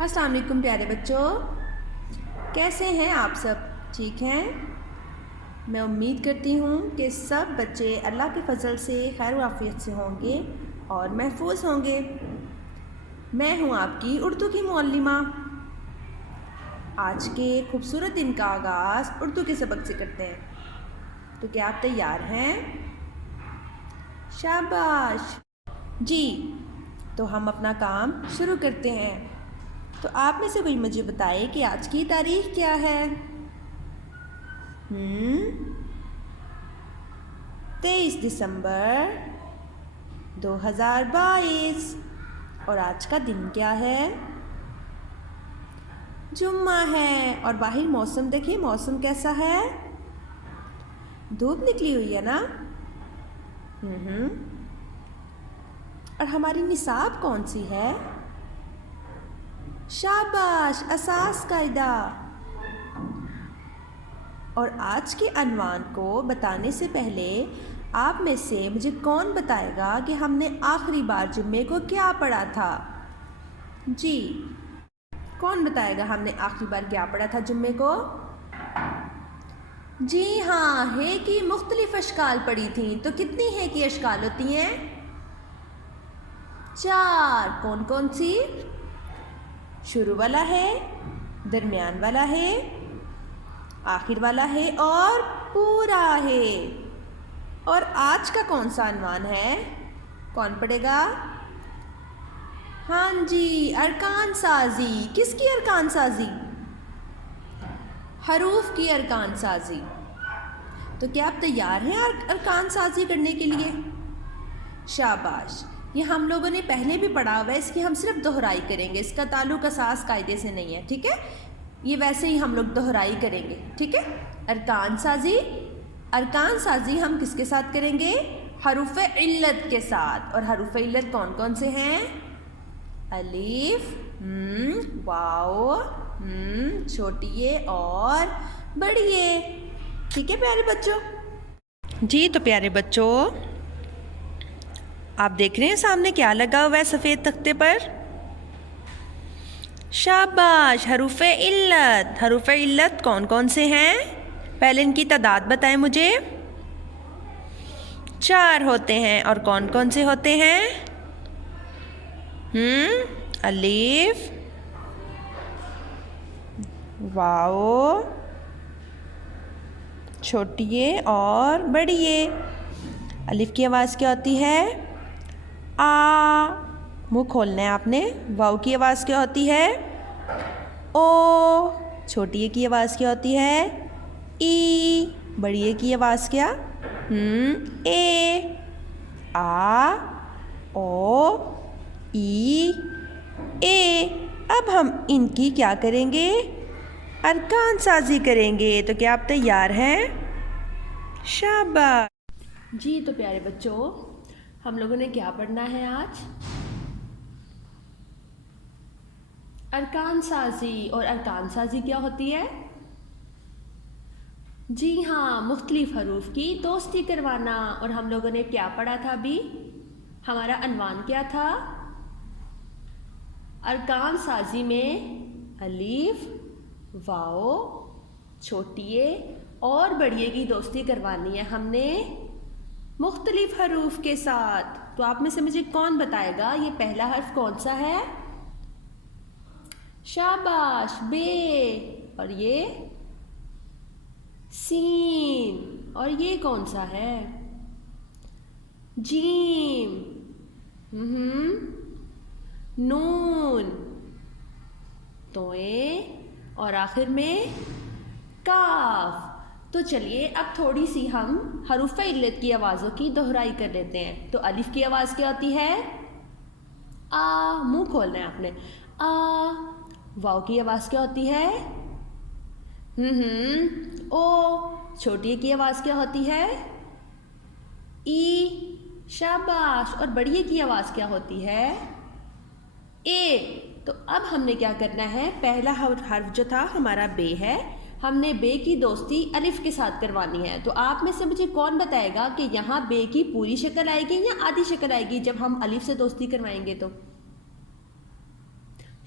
السلام علیکم پیارے بچوں، کیسے ہیں آپ سب؟ ٹھیک ہیں؟ میں امید کرتی ہوں کہ سب بچے اللہ کے فضل سے خیر و عافیت سے ہوں گے اور محفوظ ہوں گے۔ میں ہوں آپ کی اردو کی معلمہ۔ آج کے خوبصورت دن کا آغاز اردو کے سبق سے کرتے ہیں، تو کیا آپ تیار ہیں؟ شاباش! جی، تو ہم اپنا کام شروع کرتے ہیں۔ تو آپ میں سے کوئی مجھے بتائے کہ آج کی تاریخ کیا ہے؟ 23 دسمبر 2022۔ اور آج کا دن کیا ہے؟ جمعہ ہے۔ اور باہر موسم دیکھیے، موسم کیسا ہے؟ دھوپ نکلی ہوئی ہے نا؟ اور ہماری نصاب کون سی ہے؟ شاباش! اساس قاعدہ۔ اور آج کے عنوان کو بتانے سے پہلے آپ میں سے مجھے کون بتائے گا کہ ہم نے آخری بار جمعے کو کیا پڑھا تھا؟ جی، کون بتائے گا ہم نے آخری بار کیا پڑھا تھا جمعے کو؟ جی ہاں، ہے کی مختلف اشکال پڑھی تھیں۔ تو کتنی ہے کی اشکال ہوتی ہیں؟ 4۔ کون کون سی؟ شروع والا ہے، درمیان والا ہے، آخر والا ہے اور پورا ہے۔ اور آج کا کون سا عنوان ہے؟ کون پڑھے گا؟ ہاں جی، ارکان سازی۔ کس کی ارکان سازی؟ حروف کی ارکان سازی۔ تو کیا آپ تیار ہیں ارکان سازی کرنے کے لیے؟ شاباش! یہ ہم لوگوں نے پہلے بھی پڑھا ہوا ہے، اس کی ہم صرف دہرائی کریں گے، اس کا تعلق اساس قاعدے سے نہیں ہے، ٹھیک ہے؟ یہ ویسے ہی ہم لوگ دہرائی کریں گے، ٹھیک ہے؟ ارکان سازی، ارکان سازی ہم کس کے ساتھ کریں گے؟ حروف علت کے ساتھ۔ اور حروف علت کون کون سے ہیں؟ الف، واو، چھوٹی اے اور بڑی اے، ٹھیک ہے پیارے بچوں؟ جی تو پیارے بچوں، آپ دیکھ رہے ہیں سامنے کیا لگا ہوا ہے سفید تختے پر؟ شاباش! حروف علت۔ حروف علت کون کون سے ہیں؟ پہلے ان کی تعداد بتائیں مجھے۔ 4 ہوتے ہیں۔ اور کون کون سے ہوتے ہیں؟ الف، واو، چھوٹی اے اور بڑی اے۔ الف کی آواز کیا ہوتی ہے؟ آ، منہ کھولنا ہے آپ نے۔ واو کی آواز کیا ہوتی ہے؟ او۔ چھوٹی اے کی آواز کیا ہوتی ہے؟ ای۔ بڑی اے کی آواز کیا؟ اے۔ آ، او، ای، اے۔ اب ہم ان کی کیا کریں گے؟ ارکان سازی کریں گے۔ تو کیا آپ تیار ہیں؟ شاباش! جی تو پیارے بچوں، ہم لوگوں نے کیا پڑھنا ہے آج؟ ارکان سازی۔ اور ارکان سازی کیا ہوتی ہے؟ جی ہاں، مختلف حروف کی دوستی کروانا۔ اور ہم لوگوں نے کیا پڑھا تھا ابھی؟ ہمارا عنوان کیا تھا؟ ارکان سازی میں الف، واو، چھوٹی اے اور بڑی اے کی دوستی کروانی ہے ہم نے مختلف حروف کے ساتھ۔ تو آپ میں سے مجھے کون بتائے گا یہ پہلا حرف کون سا ہے؟ شاباش! بے۔ اور یہ سین۔ اور یہ کون سا ہے؟ جیم۔ نون۔ توئے اور آخر میں کاف۔ تو چلیے اب تھوڑی سی ہم حروف علت کی آوازوں کی دہرائی کر لیتے ہیں۔ تو الف کی آواز کیا ہوتی ہے؟ آ، منہ کھولنا ہے آپ نے۔ آ۔ واو کی آواز کیا ہوتی ہے؟ او۔ چھوٹی کی آواز کیا ہوتی ہے؟ ای۔ شاباش! اور بڑی اے کی آواز کیا ہوتی ہے؟ اے۔ تو اب ہم نے کیا کرنا ہے؟ پہلا حرف جو تھا ہمارا بے ہے، ہم نے بے کی دوستی الف کے ساتھ کروانی ہے۔ تو آپ میں سے مجھے کون بتائے گا کہ یہاں بے کی پوری شکل آئے گی یا آدھی شکل آئے گی جب ہم الف سے دوستی کروائیں گے؟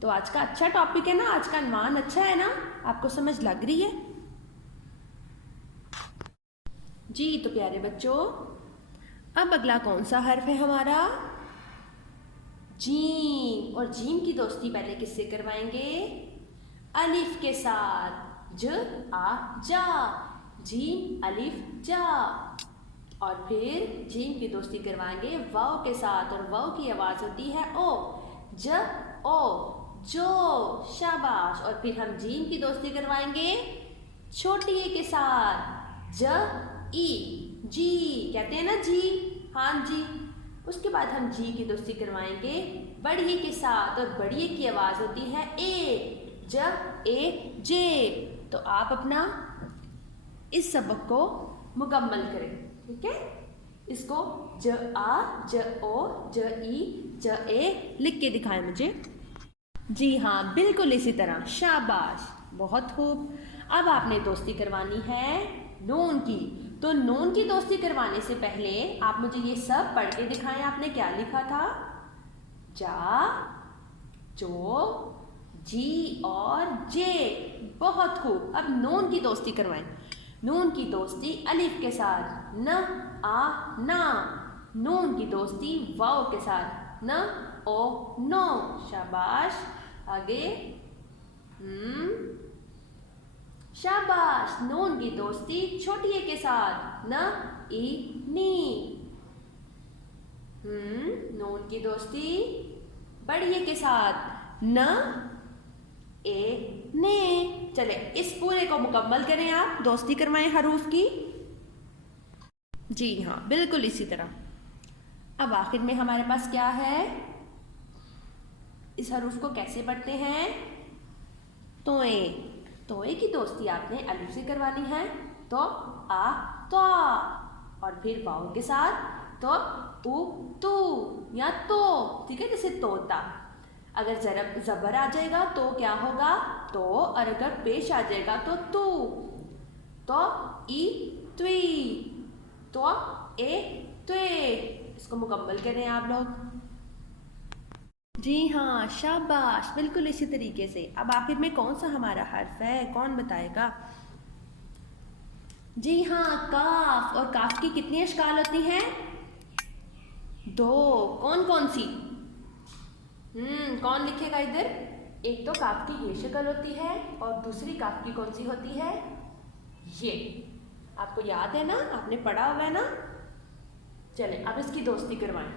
تو آج کا اچھا ٹاپک ہے نا, آج کا عنوان اچھا ہے نا, آپ کو سمجھ لگ رہی ہے؟ جی تو پیارے بچوں, اب اگلا کون سا حرف ہے ہمارا؟ جیم. اور جیم کی دوستی پہلے کس سے کروائیں گے؟ الف کے ساتھ. ج آ جا, جیم الف جا. اور پھر جیم کی دوستی کروائیں گے واو کے ساتھ, اور واو کی آواز ہوتی ہے او. ج او جو, شاباش. اور پھر ہم جیم کی دوستی کروائیں گے چھوٹی اے کے ساتھ. ج ای جی, کہتے ہیں نا جی, ہاں جی. اس کے بعد ہم جی کی دوستی کروائیں گے بڑی اے کے ساتھ, اور بڑی اے کی آواز ہوتی ہے اے. ج اے جے. تو آپ اپنا اس سبق کو مکمل کریں, ٹھیک ہے؟ اس کو ج آ ج او ج ای ج اے لکھ کے دکھائیں مجھے. جی ہاں, بالکل اسی طرح, شاباش, بہت خوب. اب آپ نے دوستی کروانی ہے نون کی. تو نون کی دوستی کروانے سے پہلے آپ مجھے یہ سب پڑھ کے دکھائیں, آپ نے کیا لکھا تھا؟ جا, جو, جی اور جے. بہت خوب. اب نون کی دوستی کروائیں. نون کی دوستی الف کے ساتھ, ن آ نا. نون کی دوستی واو کے ساتھ, ن او نو. شاباش. آگے شاباش. نون کی دوستی چھوٹی اے کے ساتھ, ن ای نی. نون کی دوستی بڑی اے کے ساتھ, ن اے نے. چلے اس پورے کو مکمل کریں, آپ دوستی کروائیں حروف کی. جی ہاں, بالکل اسی طرح. اب آخر میں ہمارے پاس کیا ہے؟ اس حروف کو کیسے پڑھتے ہیں؟ توئیں. توئیں کی دوستی آپ نے الف سے کروانی ہے, تو آ تو. اور پھر واو کے ساتھ تو او تو یا تو, ٹھیک ہے, جیسے طوطا. اگر زبر آ جائے گا تو کیا ہوگا؟ تو. اور اگر پیش آ جائے گا تو تو ای توی, تو اے توے. اس کو مکمل کریں آپ لوگ. جی ہاں, شاباش, بالکل اسی طریقے سے. اب آخر میں کون سا ہمارا حرف ہے, کون بتائے گا؟ جی ہاں, کاف. اور کاف کی کتنی اشکال ہوتی ہیں؟ 2. کون کون سی؟ کون لکھے گا ادھر؟ ایک تو کاف کی یہ شکل ہوتی ہے, اور دوسری کاف کی کون سی ہوتی ہے؟ یہ. آپ کو یاد ہے نا, آپ نے پڑھا ہوا ہے نا. چلیں اب اس کی دوستی کروائیں.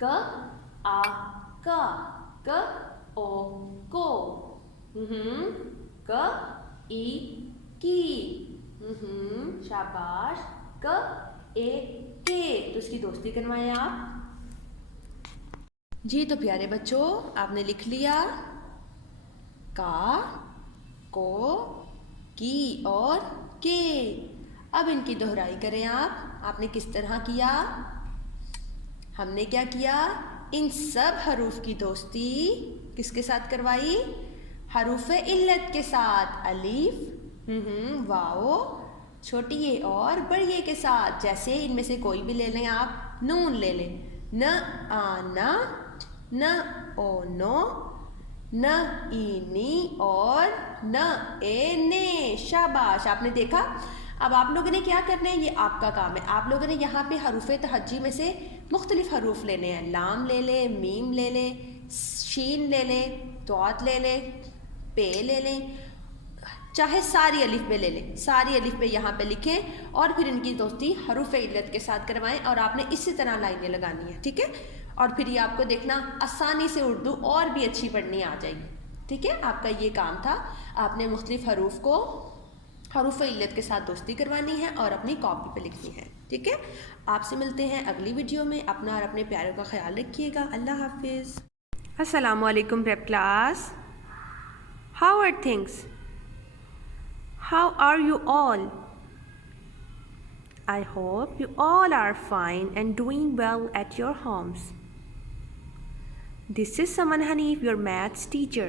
ک آ کا, ک او کو. ک ای کی. شاباش. ک اے کے. تو اس کی دوستی کروائیں آپ. جی تو پیارے بچوں, آپ نے لکھ لیا کا, کو, کی اور کے. اب ان کی دہرائی کریں آپ. آپ نے کس طرح کیا؟ ہم نے کیا کیا؟ ان سب حروف کی دوستی کس کے ساتھ کروائی؟ حروف علت کے ساتھ. الف, واو, چھوٹی اے اور بڑی اے کے ساتھ. جیسے ان میں سے کوئی بھی لے لیں آپ. نون لے لیں, ن آ نا, ن او نو, ن ای نی اور ن اے نے. شاباش. آپ نے دیکھا. اب آپ لوگوں نے کیا کرنا ہے, یہ آپ کا کام ہے. آپ لوگوں نے یہاں پہ حروف تہجی میں سے مختلف حروف لینے ہیں. لام لے لیں, میم لے لیں, شین لے لیں, طاء لے لیں, پے لے لیں, چاہے ساری الف پہ لے لیں. ساری الف پہ یہاں پہ لکھیں, اور پھر ان کی دوستی حروف علت کے ساتھ کروائیں. اور آپ نے اسی طرح لائنیں لگانی ہیں, ٹھیک ہے؟ اور پھر یہ آپ کو دیکھنا آسانی سے اردو اور بھی اچھی پڑھنی آ جائے گی, ٹھیک ہے؟ آپ کا یہ کام تھا. آپ نے مختلف حروف کو حروف علت کے ساتھ دوستی کروانی ہے اور اپنی کاپی پہ لکھنی ہے, ٹھیک ہے؟ آپ سے ملتے ہیں اگلی ویڈیو میں. اپنا اور اپنے پیاروں کا خیال رکھیے گا. اللہ حافظ. السلام علیکم prep class. How are things? How are you all? I hope you all are fine and doing well at your homes. This is Saman Hanif, your maths teacher.